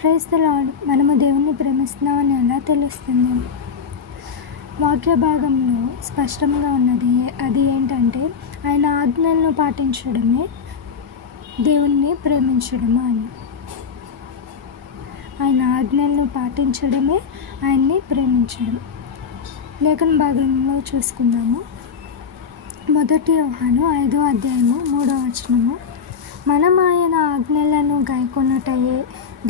Praise the lord. మనము దేవుణ్ణి ప్రేమిస్తున్నామని ఎలా తెలుస్తుంది? వాక్య భాగంలో స్పష్టంగా ఉన్నది. అది ఏంటంటే ఆయన ఆజ్ఞలను పాటించడమే దేవుణ్ణి ప్రేమించడము అని. ఆయన ఆజ్ఞలను పాటించడమే ఆయన్ని ప్రేమించడం. లేఖన భాగంలో చూసుకుందాము. 1 యోహాను 5వ అధ్యాయము 3వ వచనము. మనం ఆయన ఆజ్ఞలను గైకొనుటయే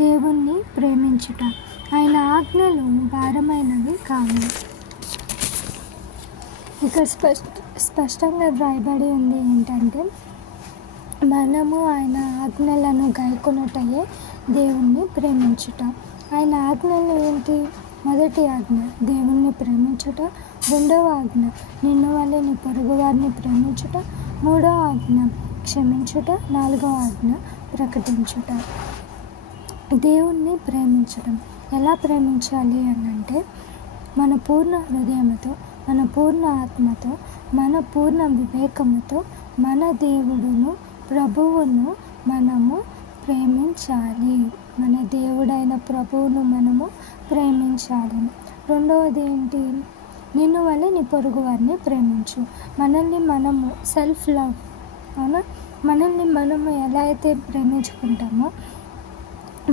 దేవుణ్ణి ప్రేమించుట. ఆయన ఆజ్ఞలు భారమైనవి కావు. ఇక్కడ స్పష్టంగా వ్రాయబడి ఉంది ఏంటంటే మనము ఆయన ఆజ్ఞలను గైకొనుటయే దేవుణ్ణి ప్రేమించుట. ఆయన ఆజ్ఞలు ఏంటి? 1వ ఆజ్ఞ దేవుణ్ణి ప్రేమించుట, 2వ ఆజ్ఞ నిన్ను వలె నీ పొరుగు వారిని ప్రేమించుట, 3వ ఆజ్ఞ క్షమించుట, 4వ ఆజ్ఞ ప్రకటించుట. దేవుణ్ణి ప్రేమించడం ఎలా ప్రేమించాలి అంటే మన పూర్ణ హృదయంతో, మన పూర్ణ ఆత్మతో, మన పూర్ణ వివేకముతో మన దేవుడును ప్రభువును మనము ప్రేమించాలి. మన దేవుడైన ప్రభువును మనము ప్రేమించాలి. 2వది ఏంటి? నిన్ను వలె నీ పొరుగు వారిని ప్రేమించు. మనల్ని మనము సెల్ఫ్ లవ్, అవునా? మనల్ని మనము ఎలా అయితే ప్రేమించుకుంటామో,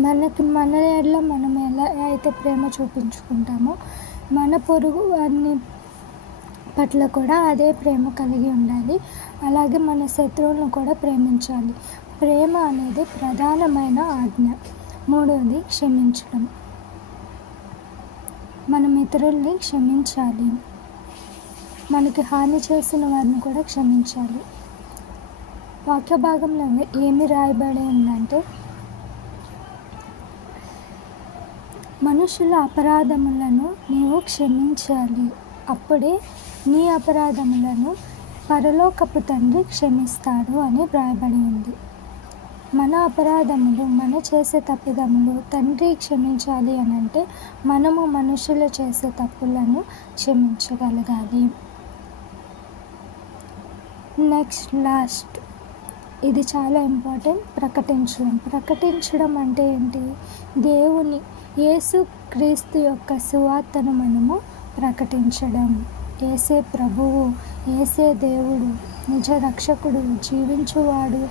మన ఎడల మనం ఎలా అయితే ప్రేమ చూపించుకుంటామో మన పొరుగు వారిని పట్ల కూడా అదే ప్రేమ కలిగి ఉండాలి. అలాగే మన శత్రువులను కూడా ప్రేమించాలి. ప్రేమ అనేది ప్రధానమైన ఆజ్ఞ. 3వది క్షమించడం. మనం ఇతరుల్ని క్షమించాలి. మనకి హాని చేసిన వారిని కూడా క్షమించాలి. వాక్య భాగంలో ఏమి రాయబడి ఉందంటే మనుషుల అపరాధములను నీవు క్షమించాలి, అప్పుడే నీ అపరాధములను పరలోకపు తండ్రి క్షమిస్తాడు అని వ్రాయబడి ఉంది. మన అపరాధములు, మన చేసే తప్పిదములు తండ్రి క్షమించాలి అని అంటే మనము మనుషులు చేసే తప్పులను క్షమించగలగాలి. లాస్ట్ ఇది చాలా ఇంపార్టెంట్. ప్రకటించడం అంటే ఏంటి? దేవుని యేసు క్రీస్తు యొక్క సువార్తను మనము ప్రకటించడం. యేసే ప్రభువు, యేసే దేవుడు, నిజ రక్షకుడు, జీవించువాడు,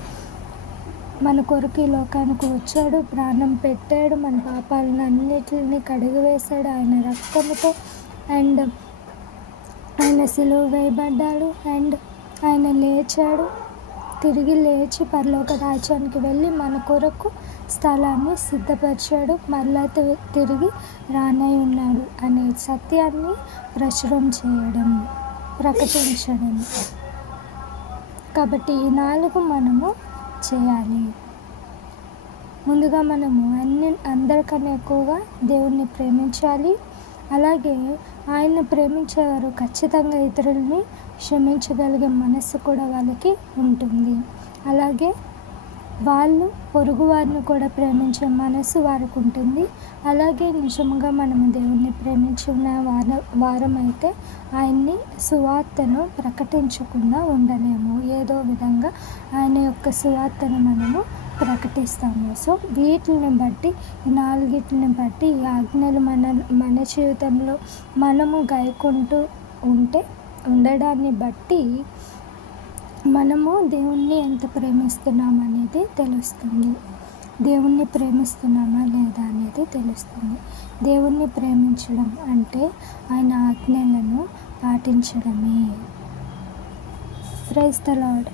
మన కొరకు ఈ లోకానికి వచ్చాడు, ప్రాణం పెట్టాడు, మన పాపాలను అన్నిటిని కడిగివేశాడు ఆయన రక్తముతో. అండ్ ఆయన సిలువ వేయబడ్డాడు. అండ్ ఆయన లేచాడు, తిరిగి లేచి పరలోక రాజ్యానికి వెళ్ళి మన కొరకు స్థలాన్ని సిద్ధపరిచాడు, మరలా తిరిగి రానై ఉన్నాడు అనే సత్యాన్ని ప్రచురం చేయడం, ప్రకటించడం. కాబట్టి ఈ 4 మనము చేయాలి. ముందుగా మనము అందరికన్నా ఎక్కువగా దేవుణ్ణి ప్రేమించాలి. అలాగే ఆయన్ని ప్రేమించేవారు ఖచ్చితంగా ఇతరుల్ని క్షమించగలిగే మనస్సు కూడా వాళ్ళకి ఉంటుంది. అలాగే వాళ్ళు పొరుగు వారిని కూడా ప్రేమించే మనస్సు వారికి ఉంటుంది. అలాగే నిజంగా మనము దేవుణ్ణి ప్రేమించిన వారం అయితే ఆయన్ని సువార్తను ప్రకటించకుండా ఉండలేము. ఏదో విధంగా ఆయన యొక్క సువార్తను మనము ప్రకటిస్తాము. సో వీటిని బట్టి, ఈ 4 బట్టి, ఈ ఆజ్ఞలు మన జీవితంలో మనము గాయకుంటూ ఉండడాన్ని బట్టి మనము దేవుణ్ణి ఎంత ప్రేమిస్తున్నాం అనేది తెలుస్తుంది. దేవుణ్ణి ప్రేమిస్తున్నామా లేదా అనేది తెలుస్తుంది. దేవుణ్ణి ప్రేమించడం అంటే ఆయన ఆజ్ఞలను పాటించడమే. Praise the lord.